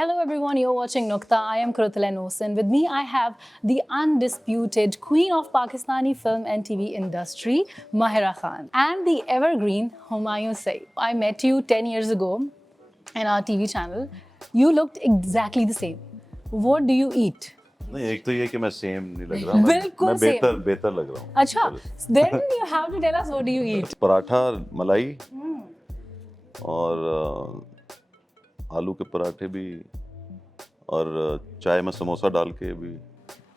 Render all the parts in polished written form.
Hello everyone, you're watching Nukta. I am Kurutala Nosen. With me I have the undisputed queen of Pakistani film and TV industry, Mahira Khan, and the evergreen Humayun Saeed. I met you 10 years ago in our TV channel. You looked exactly the same. What do you eat? नहीं एक तो ये कि मैं same नहीं लग रहा मैं बेहतर लग रहा हूँ अच्छा, then you have to tell us what do you eat? Paratha मलाई और आलू के पराठे भी और चाय में समोसा डाल के भी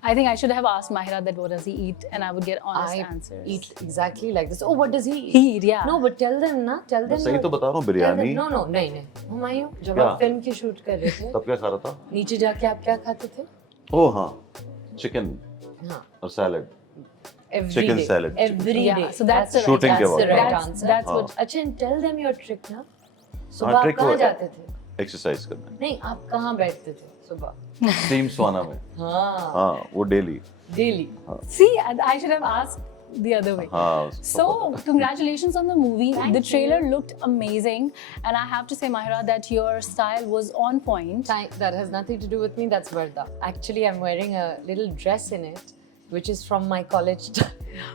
I think I should have asked Mahira that what does he eat and I would get honest I answers. eat exactly like this. Oh, what does he eat? He eat, yeah. No, but tell them ना, tell them. सही तो बता रहा हूँ biryani No, no, नहीं. हुमायूं जब क्या? आप फिल्म की शूट कर रहे थे, तब क्या खा रहा था नीचे जाके आप क्या खाते थे? ओह हाँ चिकन हाँ. और salad Every Chicken day. salad. Every Yeah, day. so that's the right Shooting के That's the बाद right That's- answer. that's हाँ. what- अच्छा, and tell them your trick ना. सुबह आप trick कहाँ वो- जाते थे? एक्सरसाइज करना नहीं, आप कहाँ बैठते थे सुबह? टीम स्वाना में हाँ. हाँ वो daily Daily. See, I should have asked the other way. हाँ So, congratulations on the movie. Thank the trailer you. looked amazing, and I have to say, Mahira, that your style was on point. That has nothing to do with me. That's Varda. Actually, I'm wearing a little dress in it, which is from my college.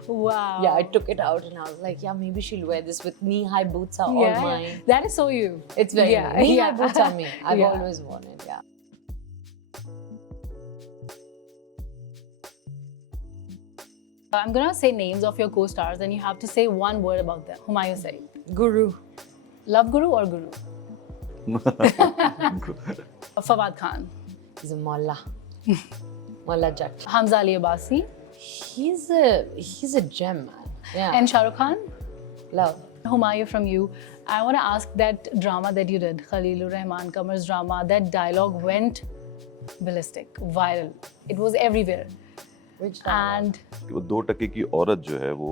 Wow. Yeah, I took it out and I was like, yeah, maybe she'll wear this with knee-high boots are all mine. That is so you. It's very Yeah, me. Knee-high yeah. boots are me. I've Yeah. always worn it, yeah. I'm gonna say names of your co-stars, and you have to say one word about them. Humayun Saeed. Guru. Love Guru or Guru? Fawad Khan. He's a mullah. Mullah Jack. Hamza Ali Abbasi. He's a gem, man. Yeah. And Shah Rukh Khan. love. Humayun, from you, I want to ask that drama that you did, Khalilur Rahman Kamar's drama, that dialogue went ballistic, viral. It was everywhere. Which dialogue? And वो 2% की औरत जो है वो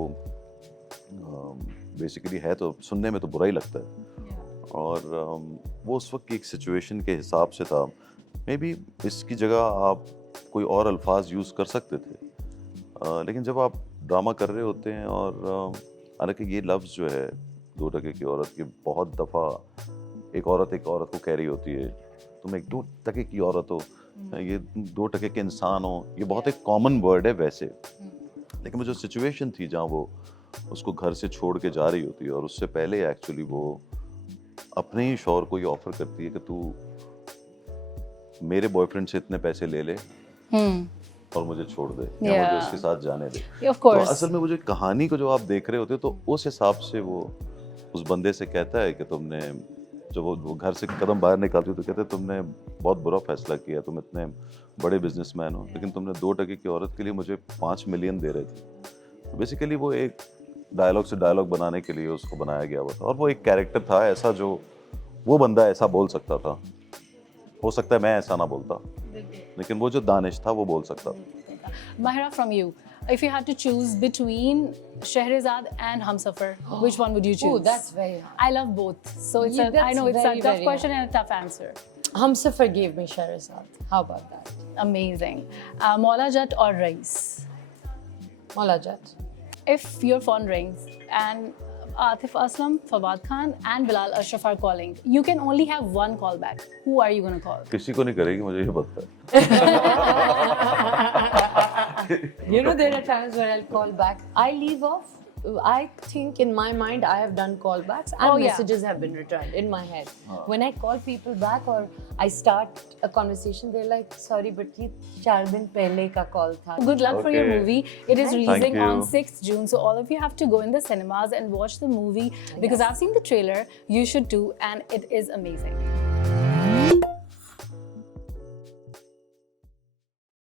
basically है तो सुनने में तो बुरा ही लगता है और वो उस वक्त की एक सिचुएशन के हिसाब से था मे बी इसकी जगह आप कोई और अल्फाज यूज़ कर सकते थे लेकिन जब आप ड्रामा कर रहे होते हैं और हालांकि ये लफ्ज़ जो है 2% की औरत की बहुत दफ़ा एक औरत को कह रही होती है तुम एक 2% की औरत हो ये 2% के इंसान हो ये बहुत एक कॉमन वर्ड है वैसे लेकिन वो जो सिचुएशन थी जहाँ वो उसको घर से छोड़ के जा रही होती है और उससे पहले एक्चुअली वो अपने ही शौहर को ये ऑफर करती है कि तू मेरे बॉयफ्रेंड से इतने पैसे ले ले और मुझे छोड़ दे या मुझे उसके साथ जाने दे of तो course, असल में वो जो कहानी को जो आप देख रहे होते हो तो उस हिसाब से वो उस बंदे से कहता है कि तुमने जब वो घर से कदम बाहर निकालती हो तो कहते हैं तुमने बहुत बुरा फैसला किया तुम इतने बड़े बिजनेसमैन हो लेकिन तुमने 2% की औरत के लिए मुझे 5 मिलियन दे रहे थे बेसिकली वो एक डायलॉग से डायलॉग बनाने के लिए उसको बनाया गया हुआ था और वो एक कैरेक्टर था ऐसा जो वो बंदा ऐसा बोल सकता था हो सकता है मैं ऐसा ना बोलता लेकिन वो जो दानिश था वो बोल सकता था Mahira, from you, if you had to choose between Shahrazad and Humsafar, which one would you choose? Oh, that's very hard. I love both, so it's Yeah, I know that's it's a very, tough very question and a tough answer. Humsafar gave me Shahrazad. How about that? Amazing. Maula Jat or Rais? Mullah Jat. If your phone rings and Atif Aslam, Fawad Khan and Bilal Ashraf are calling, you can only have one call back. Who are you going to call? किसी को नहीं करेगी मुझे ये पता है You know, there are times where I'll call back. I leave off. I think in my mind I have done callbacks and Oh, yeah. messages have been returned in my head. When I call people back or I start a conversation, they're like, "Sorry, but ये 4 दिन पहले का call था." Good luck for your Okay. movie. It is Thank releasing on you. 6th June, so all of you have to go in the cinemas and watch the movie because I've seen the trailer. You should too, and it is amazing.